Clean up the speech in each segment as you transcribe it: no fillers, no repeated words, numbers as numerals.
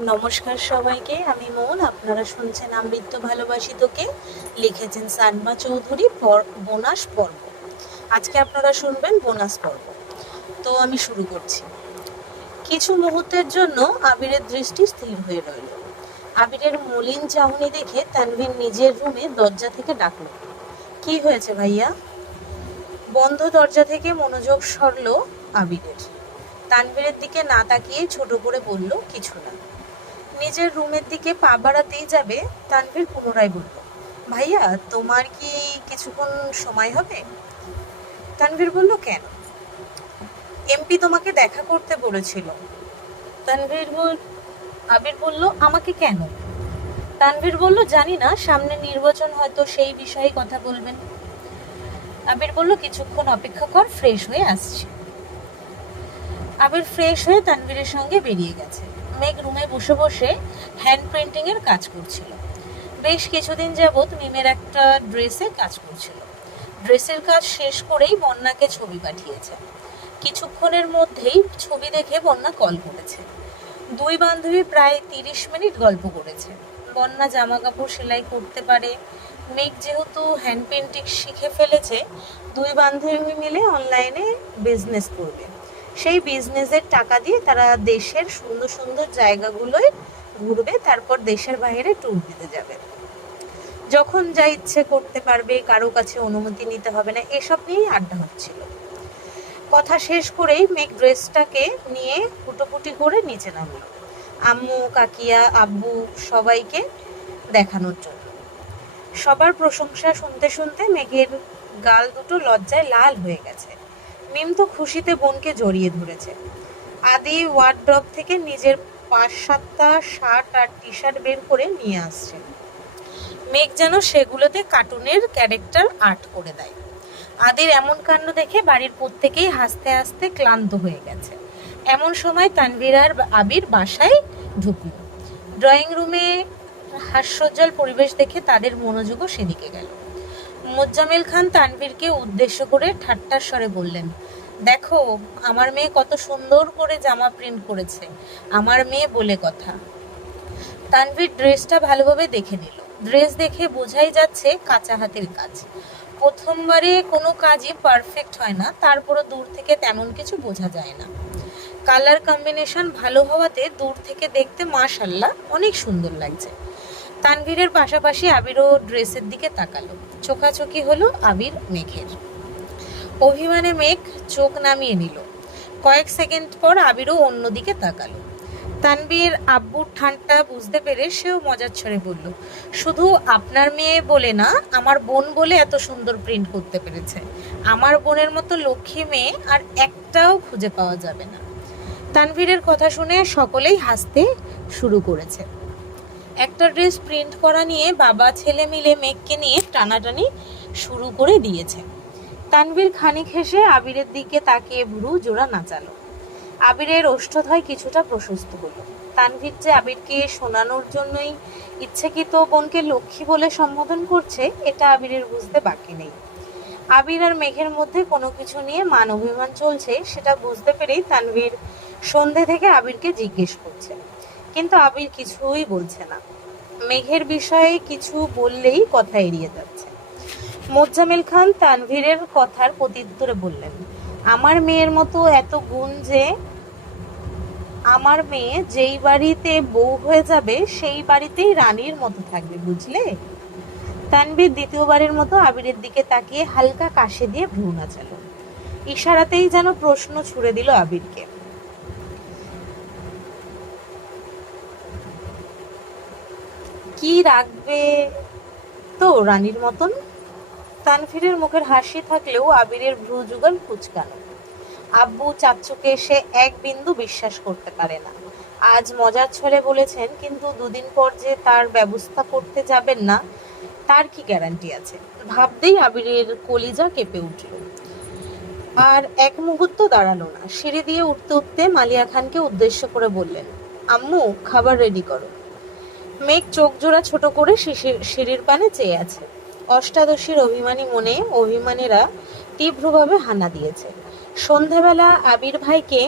নমস্কার সবাইকে, আমি মন। আপনারা শুনছেন আমৃত্য ভালোবাসি তোকে, লিখেছেন সানমা চৌধুরী। বোনাস পর্ব। আজকে আপনারা শুনবেন বোনাস পর্ব। তো আমি শুরু করছি। কিছু মুহূর্তের জন্য আবিরের দৃষ্টি স্থির হয়ে রইল। আবিরের মলিন চাহনি দেখে তানভীর নিজের রুমে দরজা থেকে ডাকল, কি হয়েছে ভাইয়া? বন্ধ দরজা থেকে মনোযোগ সরল আবিরের। তানভীরের দিকে না তাকিয়ে ছোট করে বলল, কিছু না। নিজের রুমের দিকে পা বাড়াতেই যাবে, তানভীর পুনরায় বলল, ভাইয়া তোমার কি কিছুক্ষণ সময় হবে? তানভীর বলল, কেন? এমপি তোমাকে দেখা করতে বলেছিল। আবির বলল, আমাকে কেন? তানভীর বলল, জানি না, সামনে নির্বাচন, হয়তো সেই বিষয়ে কথা বলবেন। আবির বলল, কিছুক্ষণ অপেক্ষা কর, ফ্রেশ হয়ে আসছে। আবির ফ্রেশ হয়ে তানভীরের সঙ্গে বেরিয়ে গেছে। মেঘ রুমে বসে বসে হ্যান্ড প্রিন্টিং এর কাজ করছিল। বেশ কিছুদিন যাবৎ মিমের একটা ড্রেসে কাজ করছিল। ড্রেসের কাজ শেষ করেই বন্যাকে ছবি পাঠিয়েছে। কিছুক্ষণের মধ্যেই ছবি দেখে বন্যা কল করেছে। দুই বান্ধবী প্রায় 30 মিনিট গল্প করেছে। বন্যা জামা কাপড় সেলাই করতে পারে। মেঘ যেহেতু হ্যান্ড পেন্টিং শিখে ফেলেছে, দুই বান্ধবী মিলে অনলাইনে বিজনেস করবে। সেই বিজনেসের টাকা দিয়ে তারা দেশের সুন্দর সুন্দর জায়গাগুলোয় ঘুরবে, তারপর দেশের বাইরে ট্যুর দিতে যাবে। যখন যা ইচ্ছে করতে পারবে, কারো কাছে অনুমতি নিতে হবে না, এসব নিয়েই আড্ডা হচ্ছিল। কথা শেষ করেই মেঘ ড্রেসটাকে নিয়ে ফুটোফুটি করে নিচে নামল, আম্মু, কাকিয়া, আব্বু সবাইকে দেখানোর জন্য। সবার প্রশংসা শুনতে শুনতে মেঘের গাল দুটো লজ্জায় লাল হয়ে গেছে। মিম তো খুশিতে বোনকে জড়িয়ে ধরেছে। আদি ওয়ার্ডরোব থেকে নিজের 5-7টা শার্ট আর টি শার্ট বের করে নিয়ে আসছে। মেঘ যেন সেগুলোতে কার্টুনের ক্যারেক্টার আর্ট করে দেয়। আদির এমন কাণ্ড দেখে বাড়ির প্রত্যেকেই হাসতে হাসতে ক্লান্ত হয়ে গেছে। এমন সময় তানভীর আর আবির বাসায় ঢুকল। ড্রয়িং রুমে হাস্যোজ্জ্বল পরিবেশ দেখে তাদের মনোযোগও সেদিকে গেল। মোজাম্মেল খান তানভীরকে উদ্দেশ্য করে ঠাট্টার স্বরে বললেন, দেখো আমার মেয়ে কত সুন্দর করে জামা প্রিন্ট করেছে, আমার মেয়ে বলে কথা। তানভীর ড্রেসটা ভালোভাবে দেখে নিল। ড্রেস দেখে বোঝাই যাচ্ছে কাঁচা হাতের কাজ। প্রথমবারে কোনো কাজই পারফেক্ট হয় না, তারপরও দূর থেকে তেমন কিছু বোঝা যায় না। কালার কম্বিনেশন ভালো হওয়াতে দূর থেকে দেখতে মাশাআল্লাহ অনেক সুন্দর লাগছে। তানভীরের পাশাপাশি আবিরও ড্রেসের দিকে তাকালো। চোখাচোখি হলো আবির মেঘের। অভিমানে মেঘ চোখ নামিয়ে নিল। কয়েক সেকেন্ড পর আবিরও অন্যদিকে তাকালো। তানভীর আব্বুর ঠান্ডা বুঝতে পেরে সেও মজার ছড়ে বলল, শুধু আপনার মেয়ে বলে না, আমার বোন বলে এত সুন্দর প্রিন্ট করতে পেরেছে। আমার বোনের মতো লক্ষ্মী মেয়ে আর একটাও খুঁজে পাওয়া যাবে না। তানভীরের কথা শুনে সকলেই হাসতে শুরু করেছে। একটা ড্রেস প্রিন্ট করা নিয়ে বাবা ছেলে মিলে মেঘকে নিয়ে টানাটানি শুরু করে দিয়েছে। তানভীর খানিক হেসে আবিরের দিকে তাকিয়ে ভ্রু জোড়া নাচালো। আবিরের ওষ্ঠদ্বয় কিছুটা প্রশস্ত হলো। তানভীর যে আবিরকে শোনানোর জন্যই ইচ্ছাকৃত বোনকে লক্ষ্মী বলে সম্বোধন করছে, এটা আবিরের বুঝতে বাকি নেই। আবির আর মেঘের মধ্যে কোনো কিছু নিয়ে মান অভিমান চলছে, সেটা বুঝতে পেরেই তানভীর সন্ধে থেকে আবিরকে জিজ্ঞেস করছে, কিন্তু আবির কিছুই বলছে না। মেঘের বিষয়ে কিছু বললেই কথা এড়িয়ে যাচ্ছে। মোজাম্মেল খান তানভীরের কথার প্রত্যুত্তরে বললেন, আমার মেয়ের মতো এত গুণ যে আমার মেয়ে যেই বাড়িতে বউ হয়ে যাবে সেই বাড়িতেই রানীর মতো থাকবে, বুঝলে? তানভীর দ্বিতীয়বারের মতো আবিরের দিকে তাকিয়ে হালকা কাশি দিয়ে ভ্রু নাচালো। ইশারাতেই যেন প্রশ্ন ছুড়ে দিল আবিরকে, কি রাখবে তো রানীর মতন? তানভীরের মুখের হাসি থাকলেও আবিরের ভ্রু যুগল কুচকানো। আব্বু চাচ্চুকে সে এক বিন্দু বিশ্বাস করতে পারে না। আজ মজার ছলে বলেছেন, কিন্তু দুদিন পর যে তার ব্যবস্থা করতে যাবেন না, তার কি গ্যারান্টি আছে? ভাবতেই আবিরের কলিজা কেঁপে উঠল। আর এক মুহূর্ত দাঁড়ালো না। সিঁড়ি দিয়ে উঠতে উঠতে মালিয়া খানকে উদ্দেশ্য করে বললেন, আম্মু খাবার রেডি করো। মেঘ চোখ জোড়া ছোট করে সিঁড়ির পানে চেয়ে আছে। অষ্টাদশীর অভিমানী মনে অভিমানীরা তীব্রভাবে হানা দিয়েছে। সন্ধ্যাবেলা আবির ভাইকে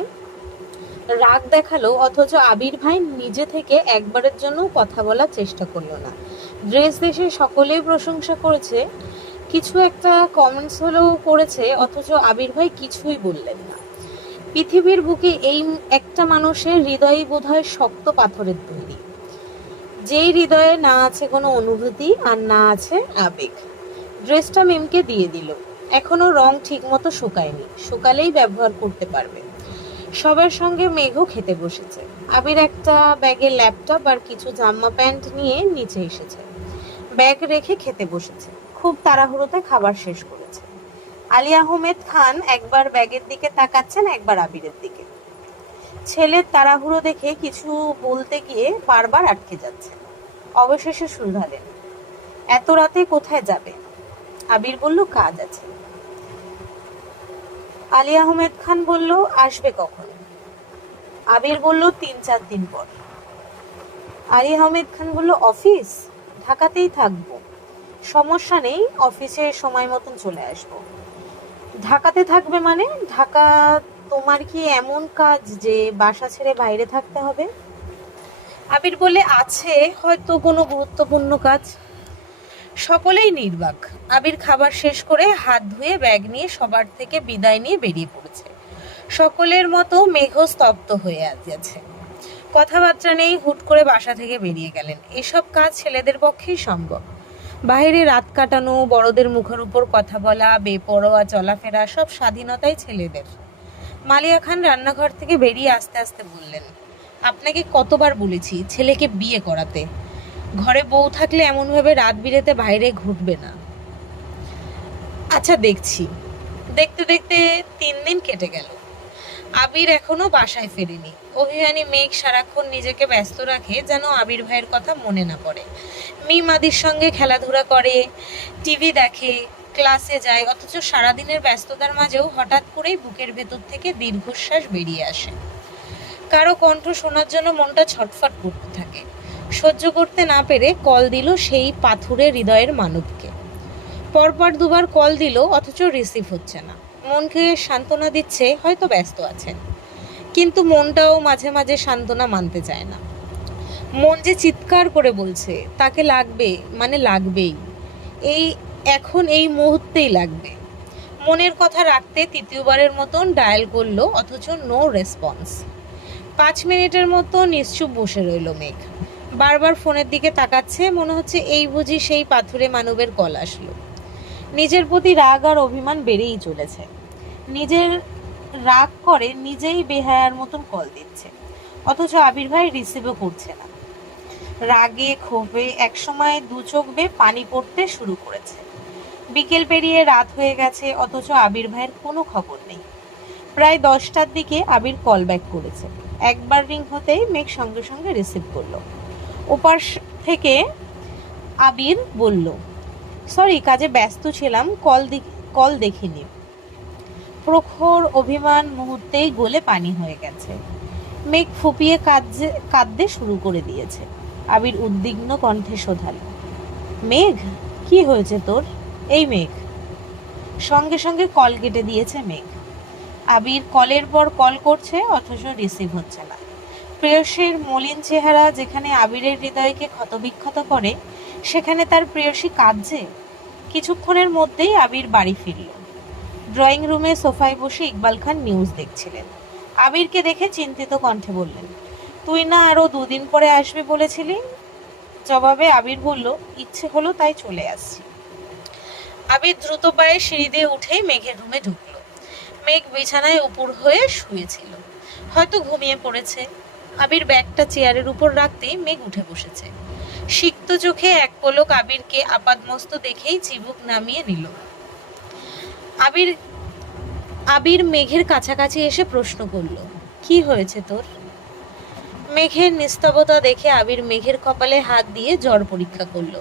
রাগ দেখালো, অথচ আবির ভাই নিজে থেকে একবারের জন্য কথা বলার চেষ্টা করলো না। ড্রেস দেশে সকলেই প্রশংসা করেছে, কিছু একটা কমেন্টস হলেও করেছে, অথচ আবির ভাই কিছুই বললেন না। পৃথিবীর বুকে এই একটা মানুষের হৃদয়ই বোধহয় শক্ত পাথরের তৈরি, যেই হৃদয়ে না আছে কোনো অনুভূতি আর না আছে আবেগ। ড্রেসটা মিমকে দিয়ে দিল, এখনো রং ঠিক মতো শুকায়নি, শুকালেই ব্যবহার করতে পারবে। সবার সঙ্গে মেঘও খেতে বসেছে। আবির একটা ব্যাগে ল্যাপটপ আর কিছু জামা প্যান্ট নিয়ে নিচে এসেছে, ব্যাগ রেখে খেতে বসেছে। খুব তাড়াহুড়োতে খাবার শেষ করেছে। আলী আহমেদ খান একবার ব্যাগের দিকে তাকাচ্ছেন, একবার আবিরের দিকে। ছেলের তাড়াহুড়ো দেখে কিছু বলতে গিয়ে বারবার আটকে যাচ্ছে। অবশেষে শুধালেন, এত রাতে কোথায় যাবে? আবির বলল, কাজ আছে। আলী আহমেদ খান বলল, আসবে কখন? আবির বলল, 3-4 দিন পর। আলী আহমেদ খান বলল, অফিস? ঢাকাতেই থাকবো, সমস্যা নেই, অফিসে সময় মতন চলে আসবো। ঢাকাতে থাকবে মানে? ঢাকা তোমার কি এমন কাজ যে বাসা ছেড়ে বাইরে থাকতে হবে? আবির বলে, আছে হয়তো কোনো গুরুত্বপূর্ণ কাজ। সকলেই নির্বাক। আবির খাবার শেষ করে হাত ধুয়ে ব্যাগ নিয়ে সবার থেকে বিদায় নিয়ে বেরিয়ে পড়েছে। সকলের মতো মেঘও স্তব্ধ হয়ে আছে, কথাবার্তা নেই, হুট করে বাসা থেকে বেরিয়ে গেলেন। এসব কাজ ছেলেদের পক্ষেই সম্ভব। বাইরে রাত কাটানো, বড়দের মুখের উপর কথা বলা, বেপরোয়া চলাফেরা, সব স্বাধীনতাই ছেলেদের। মালিয়া খান রান্নাঘর থেকে বেরিয়ে আস্তে আস্তে বললেন, আপনাকে কতবার বলেছি ছেলেকে বিয়ে করাতে, ঘরে বউ থাকলে এমনভাবে রাত বিরেতে বাইরে ঘুরবে না। আচ্ছা দেখছি। দেখতে দেখতে 3 দিন কেটে গেল। আবির এখনো বাসায় ফেরেনি। অভিমানী মেঘ সারাক্ষণ নিজেকে ব্যস্ত রাখে যেন আবির ভাইয়ের কথা মনে না পড়ে। মিম আদির সঙ্গে খেলাধুলা করে, টিভি দেখে, ক্লাসে যায়, অথচ সারাদিনের ব্যস্ততার মাঝেও হঠাৎ করেই বুকের ভেতর থেকে দীর্ঘশ্বাস বেরিয়ে আসে। কারো কণ্ঠ শোনার জন্য মনটা ছটফট করতে থাকে। সহ্য করতে না পেরে কল দিল সেই পাথুরে হৃদয়ের মানবকে। পরপর 2বার কল দিল, অথচ রিসিভ হচ্ছে না। মনকে সান্ত্বনা দিচ্ছে হয়তো ব্যস্ত আছেন, কিন্তু মনটাও মাঝে মাঝে সান্ত্বনা মানতে চায় না। মন যে চিৎকার করে বলছে তাকে লাগবে, মানে লাগবেই, এখন এই মুহূর্তেই লাগবে। মনের কথা রাখতে 3য়বারের মতন ডায়াল করলো, অথচ নো রেসপন্স। 5 মিনিটের মতো নিশ্চুপ বসে রইল মেঘ। বারবার ফোনের দিকে তাকাচ্ছে, মনে হচ্ছে এই বুঝি সেই পাথুরে মানবের কল আসলো। নিজের প্রতি রাগ আর অভিমান বেড়েই চলেছে। নিজের রাগ করে নিজেই বেহায়ার মতন কল দিচ্ছে, অথচ আবির ভাই রিসিভও করছে না। রাগে ক্ষোভে একসময় 2 চোখ বেয়ে পানি পড়তে শুরু করেছে। বিকেল পেরিয়ে রাত হয়ে গেছে, অথচ আবির ভাইয়ের কোনো খবর নেই। প্রায় 10টার দিকে আবির কল ব্যাক করেছে। একবার রিং হতেই মেঘ সঙ্গে সঙ্গে রিসিভ করলো। ওপাশ থেকে আবির বলল, সরি, কাজে ব্যস্ত ছিলাম, কল দেখিনি। প্রখর অভিমান মুহূর্তেই গলে পানি হয়ে গেছে। মেঘ ফুপিয়ে কাঁদতে শুরু করে দিয়েছে। আবির উদ্বিগ্ন কণ্ঠে শোধাল, মেঘ, কি হয়েছে তোর? এই মেঘ। সঙ্গে সঙ্গে কল কেটে দিয়েছে মেঘ। আবির কলের পর কল করছে, অথচ রিসিভ হচ্ছে না। প্রেয়সীর মলিন চেহারা যেখানে আবিরের হৃদয়কে ক্ষতবিক্ষত করে, সেখানে তার প্রেয়সী কাঁদছে। কিছুক্ষণের মধ্যেই আবির বাড়ি ফিরল। ড্রয়িং রুমে সোফায় বসে ইকবাল খান নিউজ দেখছিলেন। আবিরকে দেখে চিন্তিত কণ্ঠে বললেন, তুই না আরো 2 দিন পরে আসবি বলেছিলি? জবাবে আবির বলল, ইচ্ছে হলো তাই চলে আসছি। আবির দ্রুত পায়ে সিঁড়ি দিয়ে উঠেই মেঘের রুমে ঢুকলো। মেঘ বিছানায় উপর হয়ে শুয়েছিল, হয়তো ঘুমিয়ে পড়েছে। আবির ব্যাগটা চেয়ারের উপর রাখতেই মেঘ উঠে বসেছে। সিক্ত চোখে এক পলক আবিরকে আপাদমস্ত দেখেই চিবুক নামিয়ে নিল। আবির মেঘের কাছাকাছি এসে প্রশ্ন করল, কি হয়েছে তোর? মেঘের নিস্তবতা দেখে আবির মেঘের কপালে হাত দিয়ে জ্বর পরীক্ষা করলো।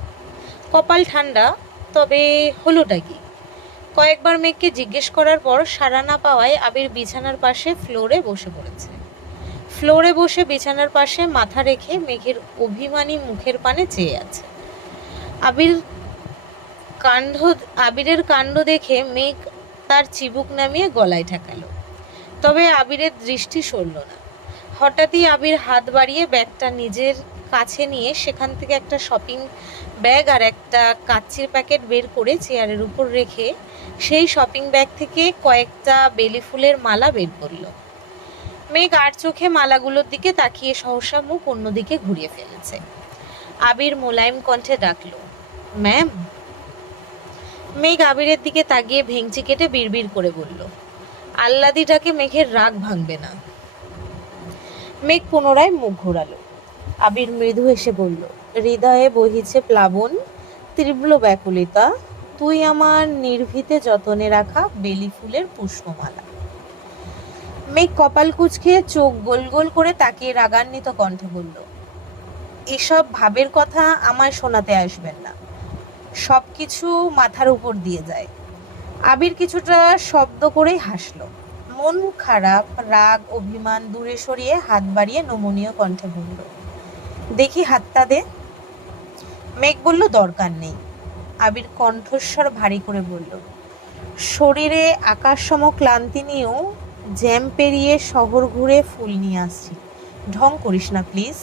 কপাল ঠান্ডা, তবে হলোটা কি? কয়েকবার মেঘকে জিজ্ঞেস করার পর সাড়া না পাওয়ায় আবির বিছানার পাশে ফ্লোরে বসে পড়েছে। ফ্লোরে বসে বিছানার পাশে মাথা রেখে মেঘের অভিমানী মুখের পানে চেয়ে আছে। আবিরের কাণ্ড দেখে মেঘ তার চিবুক নামিয়ে গলায় ঠেকালো। তবে আবিরের দৃষ্টি সরল না। হঠাৎই আবির হাত বাড়িয়ে ব্যাগটা নিজের কাছে নিয়ে সেখান থেকে একটা শপিং ব্যাগ আর একটা কাচ্চির প্যাকেট বের করে চেয়ারের উপর রেখে সেই শপিং ব্যাগ থেকে কয়েকটা বেলি ফুলের মালা বের করলো। মেঘ আর চোখে মালাগুলোর দিকে তাকিয়ে সহসা মুখ অন্যদিকে ঘুরিয়ে ফেলেছে। আবির মোলায়েম কণ্ঠে ডাকলো, ম্যাম। মেঘ আবিরের দিকে তাকিয়ে ভেঙচি কেটে বিড়বিড় করে বলল, আল্লাদিটাকে মেঘের রাগ ভাঙবে না। মেঘ পুনরায় মুখ ঘোরালো। আবির মৃদু এসে বলল, হৃদয়ে বহিছে প্লাবন, তীব্র ব্যাকুলিতা, তুই আমার নির্ভীতে যতনে রাখা বেলি ফুলের পুষ্পমালা। মেঘ কপাল কুঁচকে চোখ গোল গোল করে তাকিয়ে রাগান্বিত কণ্ঠে বলল, এসব ভাবের কথা আমায় শোনাতে আসবেন না, সবকিছু মাথার উপর দিয়ে যায়। আবির কিছুটা শব্দ করেই হাসলো। মন খারাপ, রাগ, অভিমান দূরে সরিয়ে হাত বাড়িয়ে নমনীয় কণ্ঠে বলল, দেখি হাতটা দে। মেঘ বলল, দরকার নেই। আবির কণ্ঠস্বর ভারী করে বলল, শরীরে আকাশসম ক্লান্তি নিয়েও জ্যাম পেরিয়ে শহর ঘুরে ফুল নিয়ে আসছি, ঢং করিস না প্লিজ।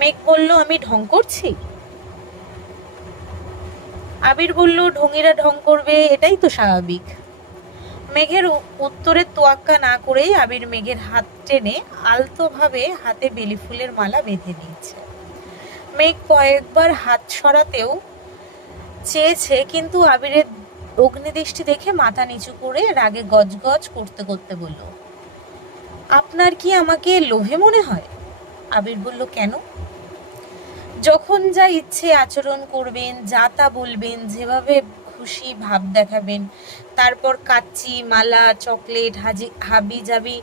মেঘ বলল, আমি ঢং করছি? আবির বলল, ঢঙিরা ঢং করবে, এটাই তো স্বাভাবিক। মেঘের উত্তরের তোয়াক্কা না করেই আবির মেঘের হাত টেনে আলতোভাবে হাতে বেলি ফুলের মালা বেঁধে নিয়েছে। মেঘ কয়েকবার হাত সরাতেও চেয়েছে, কিন্তু আবিরের অগ্নিদৃষ্টি দেখে মাথা নিচু করে রাগে গজগজ করতে করতে বলল, আপনার কি আমাকে লোভে মনে হয়? আবির বলল, কেন? যখন যা ইচ্ছে আচরণ করবেন, যা তা বলবেন, যেভাবে খুশি ভাব দেখাবেন, তারপর কাচ্চি, মালা, চকলেট, হাবি জাবি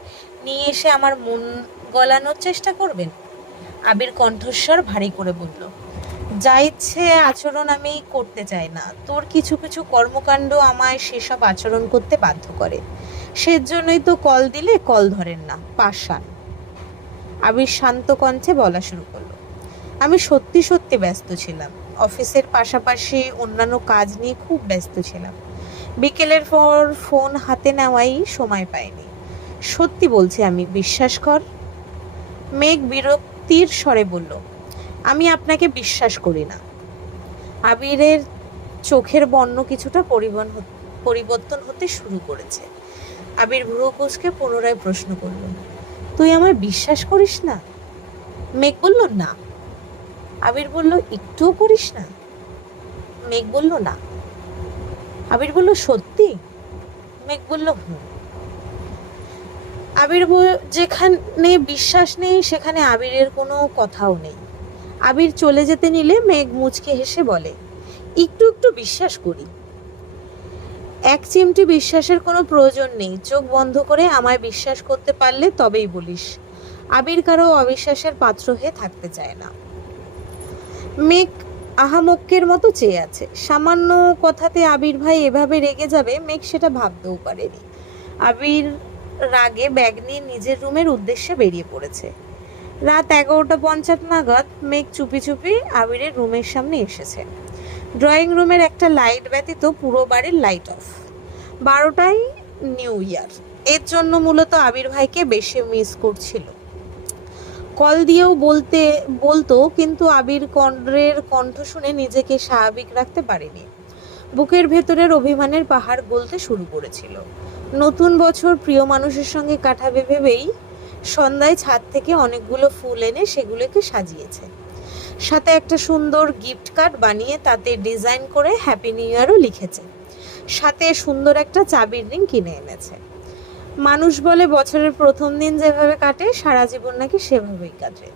নিয়ে এসে আমার মন গলানোর চেষ্টা করবেন? আবির কণ্ঠস্বর ভারী করে বলল, যা ইচ্ছে আচরণ আমি করতে চাই না, তোর কিছু কিছু কর্মকাণ্ড আমায় সেসব আচরণ করতে বাধ্য করে। সেজন্যই তো কল দিলে কল ধরেন না, পাষাণ। আবির শান্ত কণ্ঠে বলা শুরু করলো, আমি সত্যি সত্যি ব্যস্ত ছিলাম, অফিসের পাশাপাশি অন্যান্য কাজ নিয়ে খুব ব্যস্ত ছিলাম। বিকেলের পর ফোন হাতে নেওয়াই সময় পাইনি। সত্যি বলছি, আমি, বিশ্বাস কর। মেঘ বিরক্তির স্বরে বলল, আমি আপনাকে বিশ্বাস করি না। আবিরের চোখের বর্ণ কিছুটা পরিবর্তন হতে শুরু করেছে। আবির ভ্রু কুঁচকে পুনরায় প্রশ্ন করল, তুই আমায় বিশ্বাস করিস না? মেঘ বলল, না। আবির বলল, একটুও করিস না? মেঘ বলল, না। আবির বলল, সত্যি? মেঘ বলল, হুম। আবির যেখানে বিশ্বাস নেই সেখানে আবিরের কোনো কথাও নেই। আবির চলে যেতে নিলে মেঘ মুচকে হেসে বলে, একটু একটু বিশ্বাস করি। এক চিমটি বিশ্বাসের কোনো প্রয়োজন নেই, চোখ বন্ধ করে আমায় বিশ্বাস করতে পারলে তবেই বলিস। আবির কারো অবিশ্বাসের পাত্র হয়ে থাকতে চায় না। মেঘ আহামক্কের মতো চেয়ে আছে। সামান্য কথাতে আবির ভাই এভাবে রেগে যাবে মেঘ সেটা ভাবতেও পারেনি। আবির রাগে ব্যাগ নিয়ে নিজের রুমের উদ্দেশ্যে বেরিয়ে পড়েছে। রাত 11:50 নাগাদ মেঘ চুপি চুপি আবিরের রুমের সামনে এসেছে। ড্রয়িং রুমের একটা লাইট ব্যতীত পুরো বাড়ির লাইট অফ। 12টায় নিউ ইয়ার, এর জন্য মূলত আবির ভাইকে বেশি মিস করছিল। কল দিয়েও বলতো, কিন্তু আবির কণ্ঠের কণ্ঠ শুনে নিজেকে স্বাভাবিক রাখতে পারেনি। বুকের ভেতরের অভিমানের পাহাড় গলতে শুরু করেছিল। নতুন বছর প্রিয় মানুষের সঙ্গে কাটাবে ভেবেই সন্ধ্যায় ছাদ থেকে অনেকগুলো ফুল এনে সেগুলোকে সাজিয়েছে। সাথে একটা সুন্দর গিফট কার্ড বানিয়ে তাতে ডিজাইন করে হ্যাপি নিউ ইয়ারও লিখেছে। সাথে সুন্দর একটা চাবির রিং কিনে এনেছে। মানুষ বলে বছরের প্রথম দিন যেভাবে কাটে সারা জীবন নাকি সেভাবেই কাটে।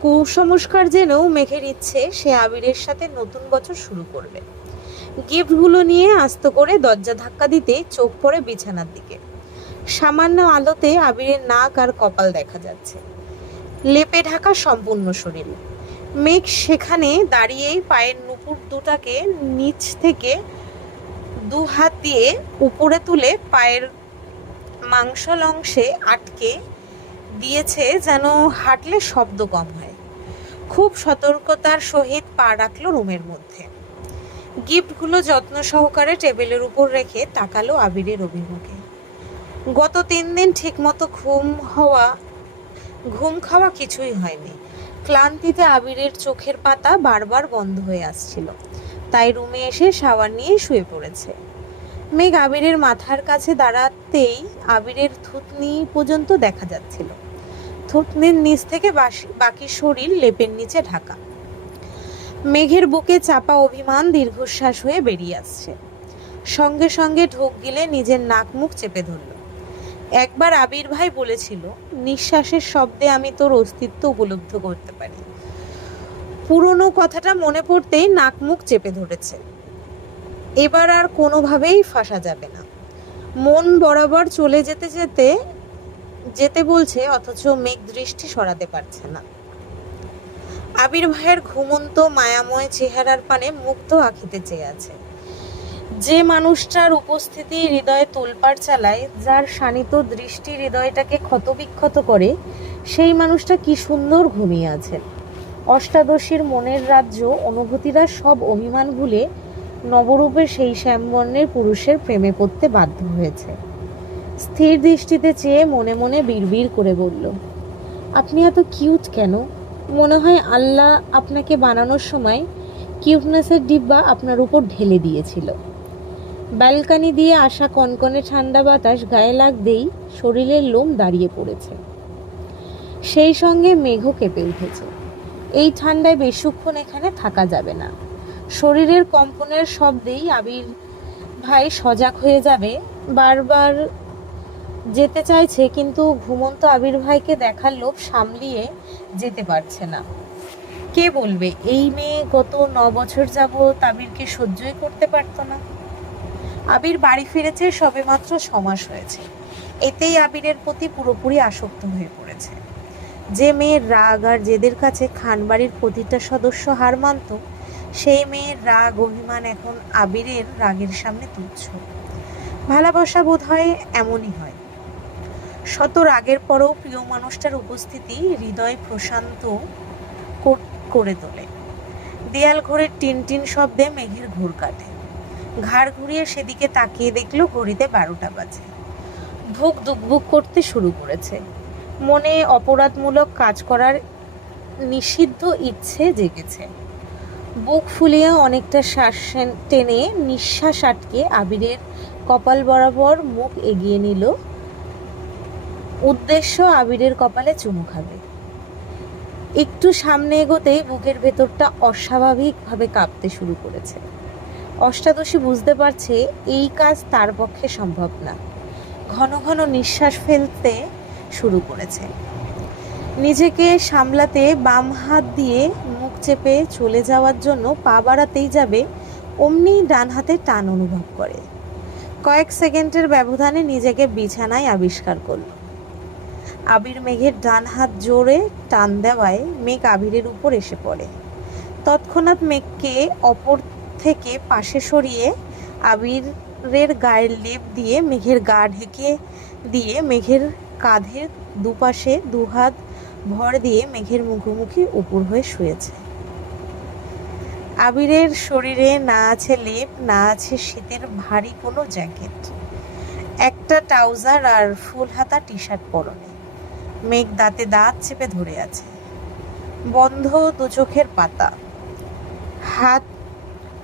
কুসংস্কার জেনেও মেঘের ইচ্ছে সে আবিরের সাথে নতুন বছর শুরু করবে। গিফটগুলো নিয়ে আস্ত করে দরজা ধাক্কা দিতে চোখ পড়ে বিছানার দিকে। সামান্য আলোতে আবিরের নাক আর কপাল দেখা যাচ্ছে, লেপে ঢাকা সম্পূর্ণ শরীর। মেঘ সেখানে দাঁড়িয়েই পায়ের নুপুর দুটাকে নিচ থেকে দু হাত দিয়ে উপরে তুলে পায়ের মাংসল অংশে আটকে দিয়েছে যেন হাঁটলে শব্দ কম হয়। খুব সতর্কতার সহিত পা রাখলো রুমের মধ্যে। গিফটগুলো যত্ন সহকারে টেবিলের উপর রেখে তাকালো আবিরের অভিমুখে। গত 3 দিন ঠিকমতো ঘুম হওয়া ঘুম খাওয়া কিছুই হয়নি। ক্লান্তিতে আবিরের চোখের পাতা বারবার বন্ধ হয়ে আসছিল, তাই রুমে এসে শাওয়ার নিয়ে শুয়ে পড়েছে। মেঘ আবিরের মাথার কাছে দাঁড়াতেই আবিরের থুতনি পর্যন্ত দেখা যাচ্ছিল। থুতনির নিচ থেকে বাকি শরীর লেপের নিচে ঢাকা। মেঘের বুকে চাপা অভিমান দীর্ঘশ্বাস হয়ে বেরিয়ে আসছে। সঙ্গে সঙ্গে ঢোক গিলে নিজের নাক মুখ চেপে ধরল। একবার আবির ভাই বলেছিল, নিঃশ্বাসের শব্দে আমি তোর অস্তিত্ব উপলব্ধি করতে পারি। পুরনো কথাটা মনে পড়তেই নাক মুখ চেপে ধরেছে। এবার আর কোনোভাবেই ফাঁসা যাবে না। মন বরাবর চলে যেতে যেতে যেতে বলছে, অথচ মেঘ দৃষ্টি সরাতে পারছে না। আবির ভাইয়ের ঘুমন্ত মায়াময় চেহারার পানে মুগ্ধ আঁখিতে চেয়ে আছে। যে মানুষটার উপস্থিতি হৃদয়ে তোলপাড় চালায়, যার শানিত দৃষ্টি হৃদয়টাকে ক্ষতবিক্ষত করে, সেই মানুষটা কি সুন্দর ঘুমিয়ে আছেন। অষ্টাদশীর মনের রাজ্য অনুভূতিরা সব অভিমান ভুলে নবরূপের সেই শ্যামবর্ণের পুরুষের প্রেমে পড়তে বাধ্য হয়েছে। স্থির দৃষ্টিতে চেয়ে মনে মনে বিড়বিড় করে বলল, আপনি এত কিউট কেন? মনে হয় আল্লাহ আপনাকে বানানোর সময় কিউটনেসের ডিব্বা আপনার উপর ঢেলে দিয়েছিল। ব্যালকানি দিয়ে আসা কনকনে ঠান্ডা বাতাস গায়ে লাগতেই শরীরের লোম দাঁড়িয়ে পড়েছে। সেই সঙ্গে মেঘও কেঁপে উঠেছে। এই ঠান্ডায় বেশিক্ষণ এখানে থাকা যাবে না। শরীরের কম্পনের শব্দেই আবির ভাই সজাগ হয়ে যাবে। বারবার যেতে চাইছে, কিন্তু ঘুমন্ত আবির ভাইকে দেখার লোভ সামলিয়ে যেতে পারছে না। কে বলবে এই মেয়ে গত 9 বছর যাবৎ আবিরকে সহ্যই করতে পারত না। আবির বাড়ি ফিরেছে সবেমাত্র 6 মাস হয়েছে। এতেই আবিরের প্রতি পুরোপুরি আসক্ত হয়ে পড়েছে। যে মেয়ের রাগ আর জেদের কাছে খানবাড়ির প্রতিটা সদস্য হার মানত, সেই মেয়ের রাগ অভিমান এখন আবিরের রাগের সামনে তুচ্ছ। ভালোবাসা বোধ হয় এমনই হয়। শত রাগের পরও প্রিয় মানুষটার উপস্থিতি হৃদয় প্রশান্ত করে তোলে। দেয়াল ঘড়ির টিনটিন শব্দে মেঘের ঘুর কাটে। ঘাড় ঘুরিয়ে সেদিকে তাকিয়ে দেখলো ঘড়িতে 12টা বাজে। বুক দুকবুক করতে শুরু করেছে। মনে অপরাধমূলক কাজ করার নিষিদ্ধ ইচ্ছে জেগেছে। বুক ফুলিয়ে অনেকটা শ্বাস টেনে নিঃশ্বাস আটকে আবিরের কপাল বরাবর মুখ এগিয়ে নিল। উদ্দেশ্য আবিরের কপালে চুমু খাবে। একটু সামনে এগোতেই বুকের ভেতরটা অস্বাভাবিকভাবে কাঁপতে শুরু করেছে। অষ্টাদশী বুঝতে পারছে এই কাজ তার পক্ষে সম্ভব না। ঘন ঘন নিঃশ্বাস ফেলতে শুরু করেছে। নিজেকে সামলাতে বাম হাত দিয়ে মুখ চেপে চলে যাওয়ার জন্য পা বাড়াতেই যাবে, অমনি ডান হাতে টান অনুভব করে। কয়েক সেকেন্ডের ব্যবধানে নিজেকে বিছানায় আবিষ্কার করল। আবির মেঘের ডান হাত জোরে টান দেওয়ায় মেঘ আবিরের উপর এসে পড়ে। তৎক্ষণাৎ মেঘকে অপর থেকে পাশে সরিয়ে আবিরের গায়ের লেপ দিয়ে মেঘের গা ঢেকে দিয়ে মেঘের কাঁধের দুপাশে দুহাত ভর দিয়ে মেঘের মুখোমুখি উপর হয়ে শুয়েছে। আবিরের শরীরে না আছে লেপ, না আছে শীতের ভারী কোনো জ্যাকেট। একটা ট্রাউজার আর ফুল হাতা টি শার্ট পরনে। মেঘ দাঁতে দাঁত চেপে ধরে আছে। বন্ধ দু চোখের পাতা। হাত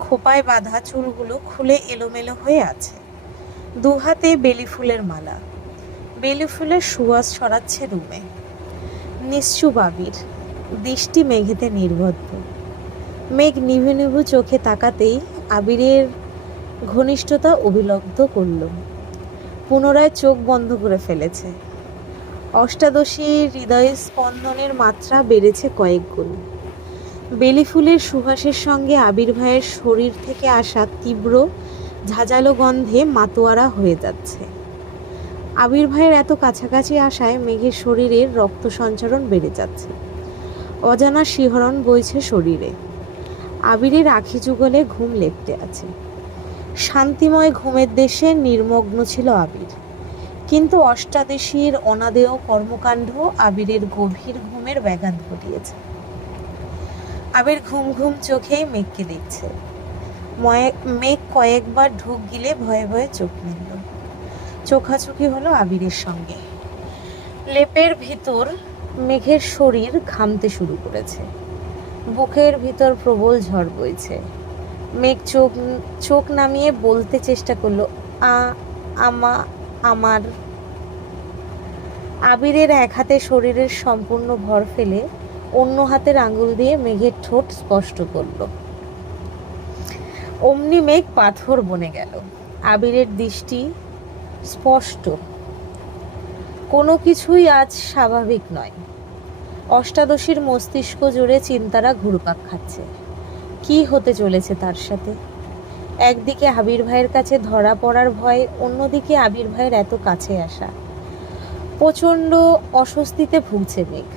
খোপায় বাঁধা চুলগুলো খুলে এলোমেলো হয়ে আছে। দু হাতে বেলি ফুলের মালা। বেলি ফুলের সুবাস ছড়াচ্ছে রুমে। নিশ্চুপ আবির, দৃষ্টি মেঘেতে নির্বদ্ধ। মেঘ নিভু নিভু চোখে তাকাতেই আবিরের ঘনিষ্ঠতা অভিলব্ধ করল। পুনরায় চোখ বন্ধ করে ফেলেছে। অষ্টাদশীর হৃদয় স্পন্দনের মাত্রা বেড়েছে কয়েক গুণ। বেলি ফুলের সুবাসের সঙ্গে আবির ভাইয়ের শরীর থেকে আসা তীব্র ঝাঁঝালো গন্ধে মাতোয়ারা হয়ে যাচ্ছে। আবির ভাইয়ের এত কাছাকাছি আসায় মেঘের শরীরের রক্ত সঞ্চারণ বেড়ে যাচ্ছে। অজানা শিহরণ বইছে শরীরে। আবিরের আখি যুগলে ঘুম লেপ্টে আছে। শান্তিময় ঘুমের দেশে নির্মগ্ন ছিল আবির। কিন্তু অষ্টাদশীর অনাদেয় কর্মকাণ্ড আবিরের গভীর ঘুমের ব্যাঘাত ঘটিয়েছে। আবির ঘুম ঘুম চোখেই মেঘকে দেখছে। মেঘ কয়েকবার ঢোক গিলে ভয়ে ভয়ে চোখ মেলল। চোখাচোখি হলো আবিরের সঙ্গে। লেপের ভিতর মেঘের শরীর ঘামতে শুরু করেছে, বুকের ভিতর প্রবল ঝড় বইছে। মেঘ চোখ চোখ নামিয়ে বলতে চেষ্টা করলো, আ আমা আমার। আবিরের এক হাতে শরীরের সম্পূর্ণ ভর ফেলে অন্য হাতের আঙুল দিয়ে মেঘের ঠোঁট স্পষ্ট করল। অমনি মেঘ পাথর বনে গেল। আবিরের দৃষ্টি স্পষ্ট, কোনো কিছুই আজ স্বাভাবিক নয়। অষ্টাদশীর মস্তিষ্ক জুড়ে চিন্তারা ঘুরপাক খাচ্ছে। কি হতে চলেছে তার সাথে? একদিকে আবির ভাইয়ের কাছে ধরা পড়ার ভয়, অন্যদিকে আবির ভাইয়ের এত কাছে আসা। প্রচণ্ড অস্বস্তিতে ভুগছে মেঘ।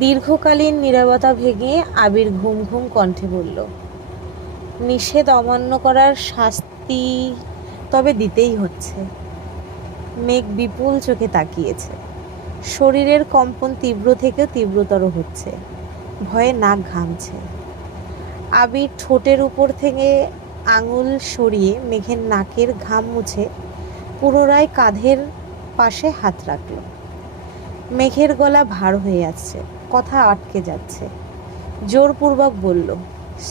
দীর্ঘকালীন নীরবতা ভেঙে আবির ঘুম ঘুম কণ্ঠে বলল, নিষেধ অমান্য করার শাস্তি তবে দিতেই হচ্ছে। মেঘ বিপুল চোখে তাকিয়েছে। শরীরের কম্পন তীব্র থেকে তীব্রতর হচ্ছে, ভয়ে নাক ঘামছে। আবির ঠোঁটের উপর থেকে আঙুল সরিয়ে মেঘের নাকের ঘাম মুছে পুনরায় কাঁধের পাশে হাত রাখল। মেঘের গলা ভার হয়ে আসছে, কথা আটকে যাচ্ছে। জোরপূর্বক বলল,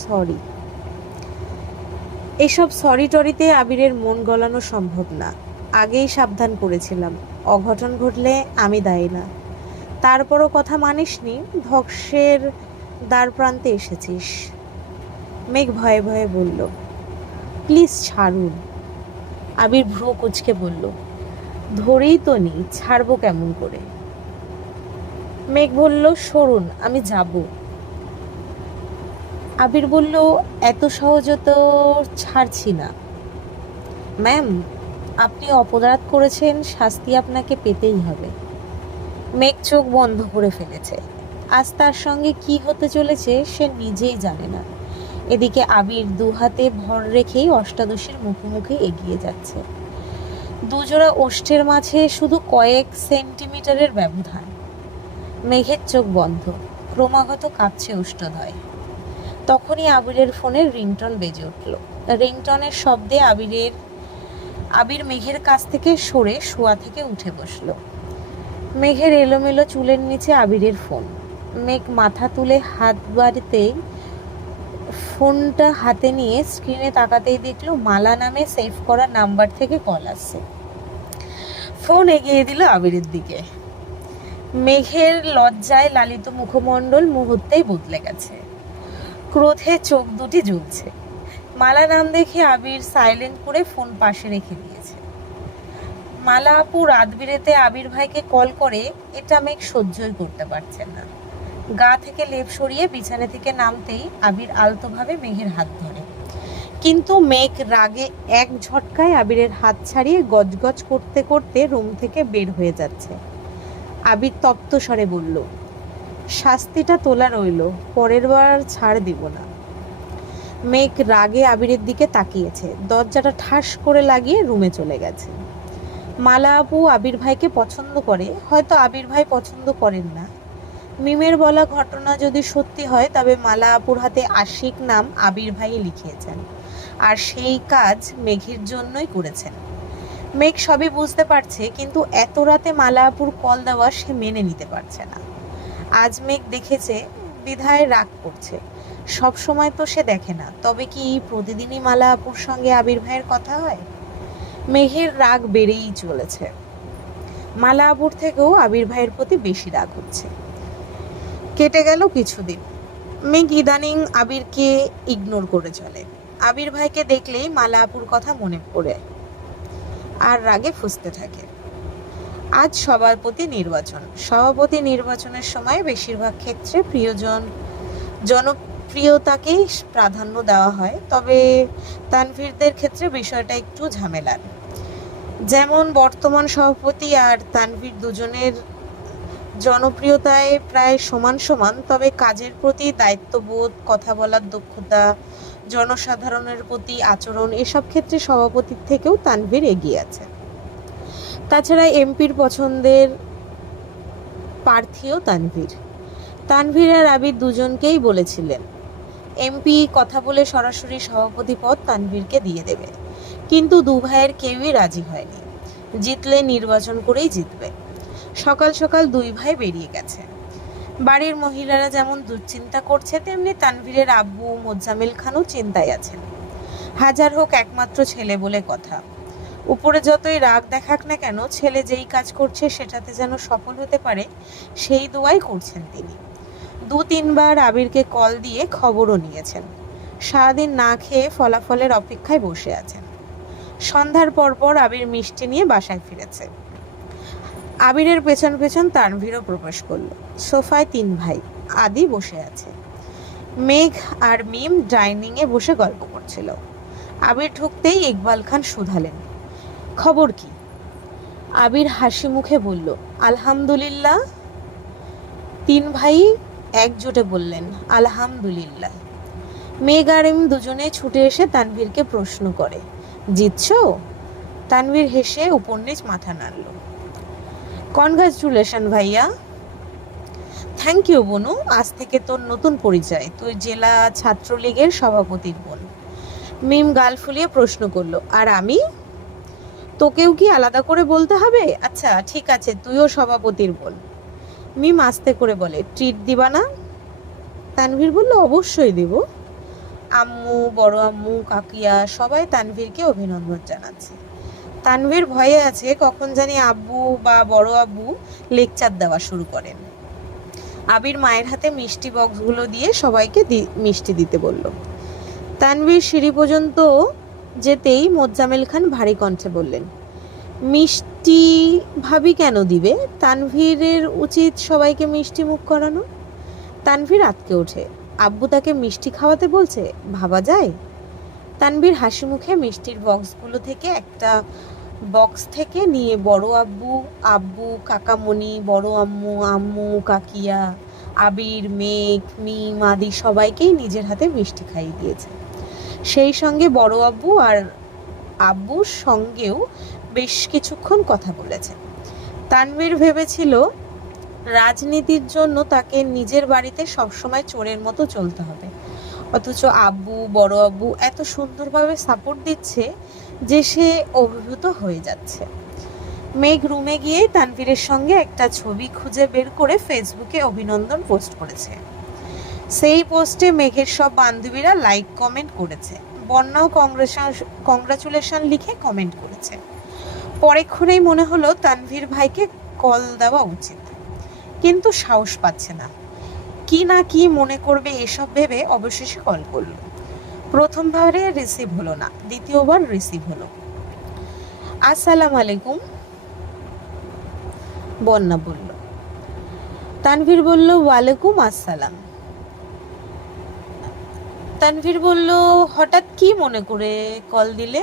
সরি। এসব সরি টরিতে আবিরের মন গলানো সম্ভব না। আগেই সাবধান করেছিলাম, অঘটন ঘটলে আমি দায়ী না। তারপরও কথা মানিসনি, ধ্বংসের দ্বার প্রান্তে এসেছিস। মেঘ ভয়ে ভয়ে বলল, প্লিজ ছাড়ুন। আবির ভ্রু কুঁচকে বলল, ধরেই তো নি, ছাড়বো কেমন করে? মেঘ বলল, সরুন, আমি যাব। আবির বলল, এত সহজে তো ছাড়ছি না। ম্যাম, আপনি অপরাধ করেছেন, শাস্তি আপনাকে পেতেই হবে। মেঘ চোখ বন্ধ করে ফেলেছে। আজ তার সঙ্গে কি হতে চলেছে সে নিজেই জানে না। এদিকে আবির দুহাতে ভর রেখেই অষ্টাদশীর মুখোমুখি এগিয়ে যাচ্ছে। দুজোড়া ওষ্ঠের মাঝে শুধু কয়েক সেন্টিমিটারের ব্যবধান। মেঘের চোখ বন্ধ, ক্রমাগত কাঁপছে ওষ্ঠদ্বয়। তখনই আবিরের ফোনের রিংটন বেজে উঠল। রিংটনের শব্দে আবির মেঘের কাছ থেকে সরে শোয়া থেকে উঠে বসল। মেঘের এলোমেলো চুলের নিচে আবিরের ফোন। মেঘ মাথা তুলে হাত বাড়িতেই ফোনটা হাতে নিয়ে স্ক্রিনে তাকাতেই দেখলো মালা নামে সেভ করা নাম্বার থেকে কল আসছে। ফোন এগিয়ে দিল আবিরের দিকে। মেঘের লজ্জায় লালিত মুখমণ্ডল মুহূর্তেই বদলে গেছে। ক্রোধে চোখ দুটি জ্বলছে। মালা নাম দেখে আবির সাইলেন্ট করে ফোন পাশে রেখে দিয়েছে। মালা আপু রাত বিরেতে আবির ভাইকে কল করে, এটা মেঘ সহ্যই করতে পারছে না। গা থেকে লেপ সরিয়ে বিছানা থেকে নামতেই আবির আলতোভাবে মেঘের হাত ধরে, কিন্তু মেঘ রাগে এক ঝটকায় আবিরের হাত ছাড়িয়ে গজগজ করতে করতে রুম থেকে বের হয়ে যাচ্ছে। আবির তপ্ত স্বরে বলল, শাস্তিটা তোলা রইল, পরের বার ছাড় দিব না। মেঘ রাগে আবিরের দিকে তাকিয়েছে, দরজাটা ঠাস করে লাগিয়ে রুমে চলে গেছে। মালা আপু আবির ভাইকে পছন্দ করে, হয়তো আবির ভাই পছন্দ করেন না। মিমের বলা ঘটনা যদি সত্যি হয়, তবে মালা আপুর হাতে আশিক নাম আবির ভাই লিখিয়েছেন, আর সেই কাজ মেঘের জন্যই করেছেন। মেঘ সবই বুঝতে পারছে, কিন্তু এত রাতে মালা আপুর কল দেওয়া সে মেনে নিতে পারছে না। আজ মেঘ দেখেছে বিধায় রাগ করছে। সব সময় তো সে দেখে না, তবে কি প্রতিদিনই মালা আপুর সঙ্গে আবির ভাইয়ের কথা হয়? মেঘের রাগ বেড়েই চলেছে। মালা আপুর থেকেও আবির ভাইয়ের প্রতি বেশি রাগ হচ্ছে। কেটে গেল কিছুদিন। মেঘ ইদানিং আবিরকে ইগনোর করে চলে। আবির ভাইকে দেখলেই মালা আপুর কথা মনে পড়ে আর রাগে ফুঁসতে থাকে। আজ সভাপতি নির্বাচনের সময় বেশিরভাগ ক্ষেত্রে জনপ্রিয়তাকেই প্রাধান্য দেওয়া হয়, তবে তানভীরদের ক্ষেত্রে বিষয়টা একটু ঝামেলার। যেমন বর্তমান সভাপতি আর তানভীর দুজনের জনপ্রিয়তায় প্রায় সমান সমান, তবে কাজের প্রতি দায়িত্ববোধ, কথা বলার দক্ষতা, জনসাধারণের প্রতি আচরণ, এসব ক্ষেত্রে সভাপতির থেকেও তানভীর এগিয়ে আছে। তাছাড়া এমপির পছন্দের প্রার্থীও তানভীর আর আবির দুজনকেই বলেছিলেন এমপি কথা বলে সরাসরি সভাপতি পদ তানভীরকে দিয়ে দেবে, কিন্তু দু ভাইয়ের কেউই রাজি হয়নি। জিতলে নির্বাচন করেই জিতবে। সকাল সকাল দুই ভাই বেরিয়ে গেছে। বাড়ির মহিলারা যেমন দুশ্চিন্তা করছে, তেমনি তানভীরের আব্বু মোজাম্মেল খানও চিন্তায় আছেন। হাজার হোক একমাত্র ছেলে বলে কথা, উপরে যতই রাগ দেখাক না কেন, ছেলে যেই কাজ করছে সেটাতে যেন সফল হতে পারে সেই দোয়াই করছেন তিনি। 2-3 বার আবিরকে কল দিয়ে খবরও নিয়েছেন। সারাদিন না খেয়ে ফলাফলের অপেক্ষায় বসে আছেন। সন্ধ্যার পরপর আবির মিষ্টি নিয়ে বাসায় ফিরেছে। আবিরের পেছন পেছন তানভীরও প্রবেশ করলো। সোফায় 3 ভাই আদি বসে আছে। মেঘ আর মিম ডাইনিংয়ে বসে গল্প করছিল। আবির ঢুকতেই ইকবাল খান শুধালেন, খবর কি? আবির হাসি মুখে বলল, আলহামদুলিল্লাহ। 3 ভাই একজোটে বললেন, আলহামদুলিল্লাহ। মেঘ আর মিম দুজনে ছুটে এসে তানভীরকে প্রশ্ন করে, জিতছো? তানভীর হেসে উপর নিচ মাথা নাড়ল। কনগ্রাচুলেশন ভাইয়া। থ্যাংক ইউ বনু, আজ থেকে তোর নতুন পরিচয়, তুই জেলা ছাত্রলীগের সভাপতির বোন। মিম গাল ফুলিয়ে প্রশ্ন করলো, আর আমি? তোকেও কি আলাদা করে বলতে হবে? আচ্ছা ঠিক আছে, তুইও সভাপতির বোন। মিম আস্তে করে বলে, ট্রিট দিবা না? তানভীর বলল, অবশ্যই দেব। আম্মু, বড় আম্মু, কাকিয়া সবাই তানভীরকে অভিনন্দন জানাচ্ছে। তানভীর ভয়ে আছে কখন জানি আব্বু বা বড় আব্বু লেকচার দেওয়া শুরু করেন। আবির মায়ের হাতে মিষ্টি বক্সগুলো দিয়ে সবাইকে মিষ্টি দিতে বলল। তানভীর সিঁড়ি পর্যন্ত যেতেই মোজাম্মেল খান ভারী কণ্ঠে বললেন, মিষ্টি ভাবি কেন দিবে? তানভীরের উচিত সবাইকে মিষ্টি মুখ করানো। তানভীর আঁতকে ওঠে, আব্বু তাকে মিষ্টি খাওয়াতে বলছে, ভাবা যায়? তানভীর হাসি মুখে মিষ্টির বক্সগুলো থেকে একটা বক্স থেকে নিয়ে বড় আব্বু, আব্বু, কাকামণি, বড় আম্মু, আম্মু, কাকিয়া, আবির, মেঘ, মিম আদি সবাইকেই নিজের হাতে মিষ্টি খাইয়ে দিয়েছে। সেই সঙ্গে বড় আব্বু আর আব্বুর সঙ্গেও বেশ কিছুক্ষণ কথা বলেছে। তানভীর ভেবেছিল রাজনীতির জন্য তাকে নিজের বাড়িতে সবসময় চোরের মতো চলতে হবে, অথচ আব্বু, বড় আব্বু এত সুন্দরভাবে সাপোর্ট দিচ্ছে যে সে অভিভূত হয়ে যাচ্ছে। মেঘ রুমে গিয়ে তানভীরের সঙ্গে একটা ছবি খুঁজে বের করে ফেসবুকে অভিনন্দন পোস্ট করেছে। সেই পোস্টে মেঘের সব বান্ধবীরা লাইক কমেন্ট করেছে। বন্যাও কংগ্রাচুলেশন লিখে কমেন্ট করেছে। পরেক্ষণেই মনে হলো তানভীর ভাইকে কল দেওয়া উচিত, কিন্তু সাহস পাচ্ছে না। কি না কি মনে করবে এসব ভেবে অবশেষে কল করল। প্রথমবারে রিসিভ হলো না, দ্বিতীয়বার রিসিভ হলো। আসসালামু আলাইকুম, বন্যা বলল। তানভীর বলল, ওয়ালাইকুম আসসালাম। তানভীর বলল, হঠাৎ কি মনে করে কল দিলে?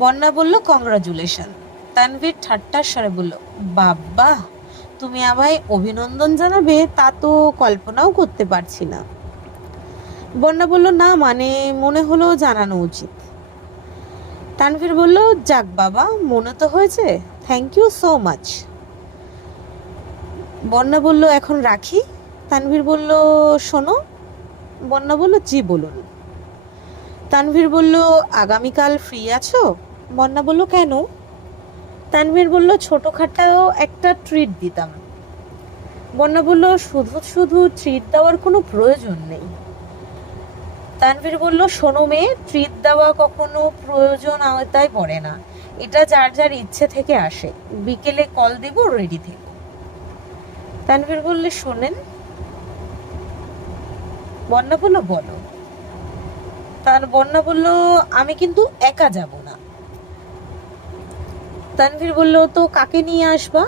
বন্যা বলল, কংগ্রাচুলেশন। তানভীর ঠাট্টার স্বরে বলল, বাবা তুমি আমায় অভিনন্দন জানাবে তা তো কল্পনাও করতে পারছি না। বন্যা বলল, না মানে মনে হলো জানানো উচিত। তানভীর বলল, যাক বাবা, মনে তো হয়েছে, থ্যাংক ইউ সো মাচ। বন্যা বলল, এখন রাখি? তানভীর বলল, শোনো। বন্যা বলল, জি বলুন। তানভীর বলল, আগামীকাল ফ্রি আছো? বন্যা বলল, কেন? তানভীর বলল, ছোটোখাটো একটা ট্রিট দিতাম। বন্যা বলল, শুধু শুধু ট্রিট দেওয়ার কোনো প্রয়োজন নেই। তানভীর বলল, শোনো মেয়ে, ট্রিট দেওয়া কখনো প্রয়োজন আওতায় পড়ে না, এটা যার যার ইচ্ছে থেকে আসে। বিকেলে কল দেব, রেডি থেকো। তানভীর বললে, শোনেন। বন্যা বলল, বলো। বন্যা বলল, আমি কিন্তু একা যাব না। তানভীর বলল, তো কাকে নিয়ে আসবা?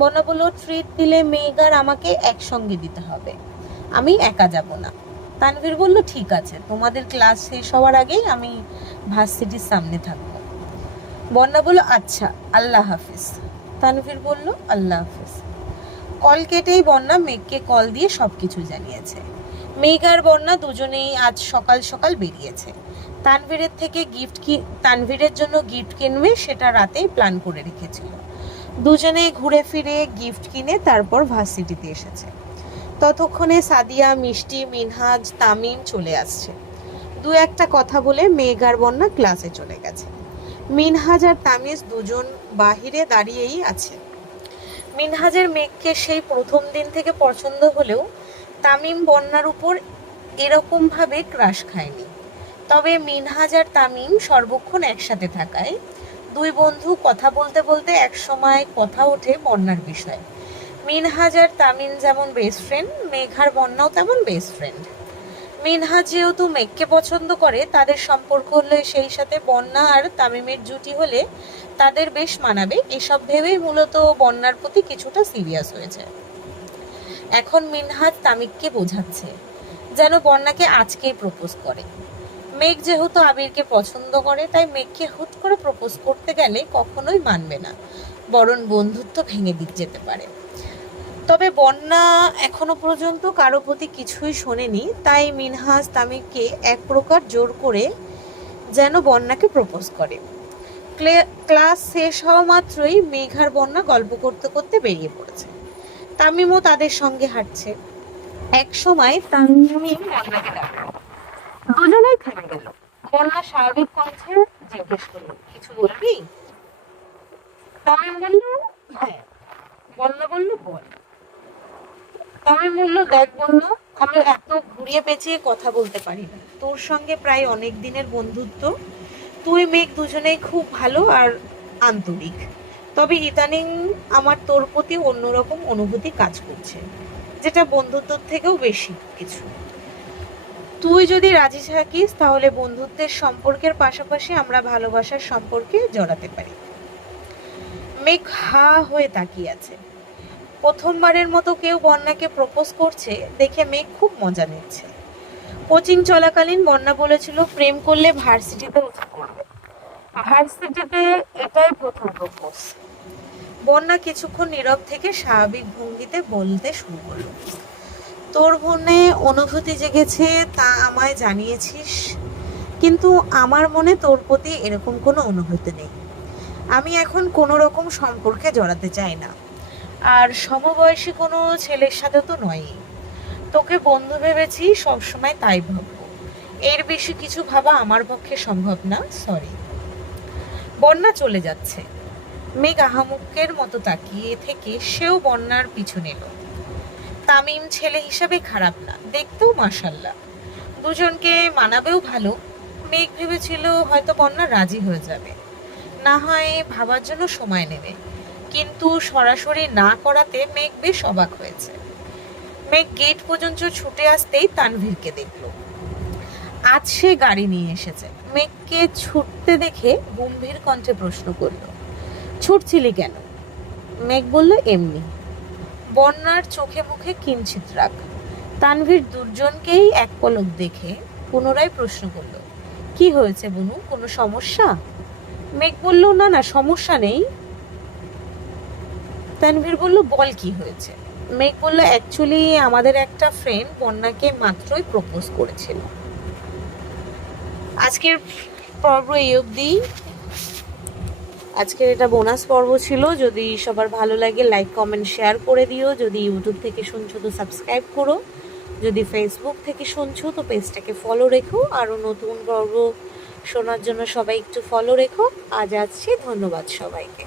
বন্যা বলল, ট্রিট দিলে মেঘ আর আমাকে একসঙ্গে দিতে হবে, আমি একা যাব না। তানভীর বলল, ঠিক আছে, তোমাদের ক্লাস শেষ হওয়ার আগেই আমি ভার্সিটির সামনে থাকবো। বন্যা বলল, আচ্ছা, আল্লাহ হাফিজ। তানভীর বলল, আল্লাহ হাফিজ। কল কেটেই বন্যা মেঘকে কল দিয়ে সবকিছু জানিয়েছে। মেঘ আর বন্যা দুজনেই আজ সকাল সকাল বেরিয়েছে। তানভীরের জন্য গিফট কিনবে, সেটা রাতেই প্ল্যান করে রেখেছিল। দুজনে ঘুরে ফিরে গিফট কিনে তারপর ভার্সিটিতে এসেছে। ততক্ষণে সাদিয়া, মিষ্টি, মিনহাজ, তামিম চলে আসছে। দু একটা কথা বলে মেঘ আর বন্যা ক্লাসে চলে গেছে। মিনহাজ আর তামিজ দুজন বাহিরে দাঁড়িয়েই আছে। মিনহাজের মেঘকে সেই প্রথম দিন থেকে পছন্দ হলেও তামিম বন্যার উপর এরকমভাবে ক্রাশ খায়নি। তবে মিনহাজ আর তামিম সর্বক্ষণ একসাথে থাকায় দুই বন্ধু কথা বলতে বলতে একসময় কথা ওঠে বন্যার বিষয়ে। মিনহাজ আর তামিম যেমন বেস্ট ফ্রেন্ড, মেঘ আর বন্যাও তেমন বেস্ট ফ্রেন্ড। মিনহাজ যেহেতু মেঘকে পছন্দ করে, তাদের সম্পর্ক হলে সেই সাথে বন্যা আর তামিমের জুটি হলে তাদের বেশ মানাবে, এসব ভেবেই মূলত বন্যার প্রতি কিছুটা সিরিয়াস হয়েছে। এখন মিনহাজ তামিমকে বোঝাচ্ছে যেন বন্যাকে আজকেই প্রপোজ করে। মেঘ যেহেতু আবিরকে পছন্দ করে, তাই মেঘকে হুট করে প্রপোজ করতে গেলে কখনোই মানবে না, বরং বন্ধুত্ব ভেঙে যেতে পারে। তবে বন্যা এখনো পর্যন্ত কারো প্রতি কিছুই শোনেনি, তাই মিনহাজ তামিমকে এক প্রকার জোর করে যেন বন্যাকে প্রপোজ করে। ক্লাস শেষ হওয়া মাত্রই মেঘ আর বন্যা গল্প করতে করতে বেরিয়ে পড়েছে। তামিমও তাদের সঙ্গে হাঁটছে। এক সময় তামিম বন্যাকে ডাকলো। দুজনেই থেমে গেল। বন্যা স্বাভাবিক কণ্ঠে জিজ্ঞেস করলো, কিছু বলবি? তামিম বলল, হ্যাঁ। বন্যা বলল, বল। তামিম বলল, দেখ বন্যা, আমি এত ঘুরিয়ে পেঁচিয়ে কথা বলতে পারি না। তোর সঙ্গে প্রায় অনেক দিনের বন্ধুত্ব, তুই মেঘ দুজনেই খুব ভালো আর আন্তরিক। তবে ইদানিং আমার তোর প্রতি অন্যরকম অনুভূতি কাজ করছে, যেটা বন্ধুত্বের থেকেও বেশি কিছু। তুই যদি রাজি থাকিস তাহলে বন্ধুত্বের সম্পর্কের পাশাপাশি আমরা ভালোবাসার সম্পর্কে জড়াতে পারি। মেঘ হা হয়ে তাকিয়ে আছে। প্রথমবারের মতো কেউ বন্যাকে প্রপোজ করছে দেখে মেঘ খুব মজা নিচ্ছে। কোচিং চলাকালীন বন্যা বলেছিল প্রেম করলে ভার্সিটিতে উঠে পড়বে। ভার্সিটিতে এটাই প্রথম প্রপোজ। বন্যা কিছুক্ষণ নীরব থেকে স্বাভাবিক ভঙ্গিতে বলতে শুরু করলো, তোর মনে অনুভূতি জেগেছে তা আমায় জানিয়েছিস, কিন্তু আমার মনে তোর প্রতি এরকম কোনো অনুভূতি নেই। আমি এখন কোনো রকম সম্পর্কে জড়াতে চাই না, আর সমবয়সী কোনো ছেলের সাথে তো নয়ই। তোকে বন্ধু ভেবেছি, সবসময় তাই ভাববো। এর বেশি কিছু ভাবা আমার পক্ষে সম্ভব না, সরি। বন্যা চলে যাচ্ছে। মেঘ আহামুকের মতো তাকিয়ে থেকে সেও বন্যার পিছু নিল। তামিম ছেলে হিসাবে খারাপ না, দেখতেও মাশাল্লাহ, দুজনকে মানাবেও ভালো। মেঘ ভেবেছিল হয়তো বন্যা রাজি হয়ে যাবে, না হয় ভাবার জন্য সময় নেবে, কিন্তু সরাসরি না করাতে মেঘ বেশ অবাক হয়েছে। মেঘ গেট পর্যন্ত ছুটে আসতেই তানভীরকে দেখল। আজ সে গাড়ি নিয়ে এসেছে। মেঘকে ছুটতে দেখে গম্ভীর কণ্ঠে প্রশ্ন করল, ছুটছিলি কেন? মেঘ বলল, এমনি। বন্যার চোখে মুখে কিঞ্চিত রাগ। তানভীর দুজনকেই এক পলক দেখে পুনরায় প্রশ্ন করল, কি হয়েছে বুনু, কোনো সমস্যা? মেঘ বলল, না না, সমস্যা নেই। তানভীর বলল, বল কি হয়েছে? মেঘ বলল, অ্যাকচুয়ালি আমাদের একটা ফ্রেন্ড বন্যাকে মাত্রই প্রপোজ করেছিল। আজকের পর্ব এই অবধি। আজকের এটা বোনাস পর্ব ছিল। যদি সবার ভালো লাগে লাইক কমেন্ট শেয়ার করে দিও। যদি ইউটিউব থেকে শুনছো তো সাবস্ক্রাইব করো। যদি ফেসবুক থেকে শুনছো তো পেজটাকে ফলো রেখো। আরও নতুন পর্ব শোনার জন্য সবাই একটু ফলো রেখো। আজ আসছি, ধন্যবাদ সবাইকে।